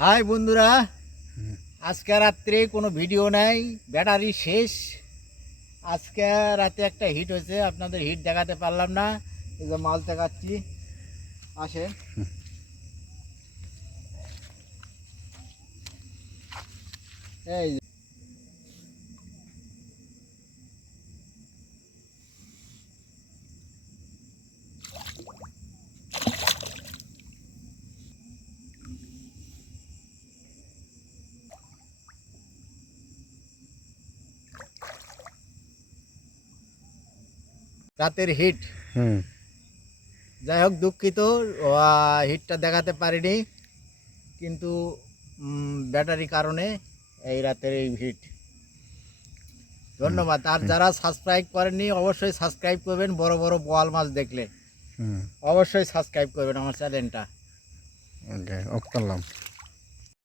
High বন্ধুরা, আজকে রাত্রে কোনো ভিডিও নাই, ব্যাটারি শেষ। আজকে রাতে একটা হিট হয়েছে, আপনাদের হিট দেখাতে পারলাম না। এই যে মাল দেখাচ্ছি, আসে এই যে। রাতের হিট। যাই হোক, দুঃখিত হিটটা দেখাতে পারিনি, কিন্তু ব্যাটারি কারণে এই রাতের এই হিট। ধন্যবাদ। আর যারা সাবস্ক্রাইব করেননি অবশ্যই সাবস্ক্রাইব করবেন। বড় বড় বোয়াল মাছ দেখলে অবশ্যই সাবস্ক্রাইব করবেন আমার চ্যানেলটা। ওকে,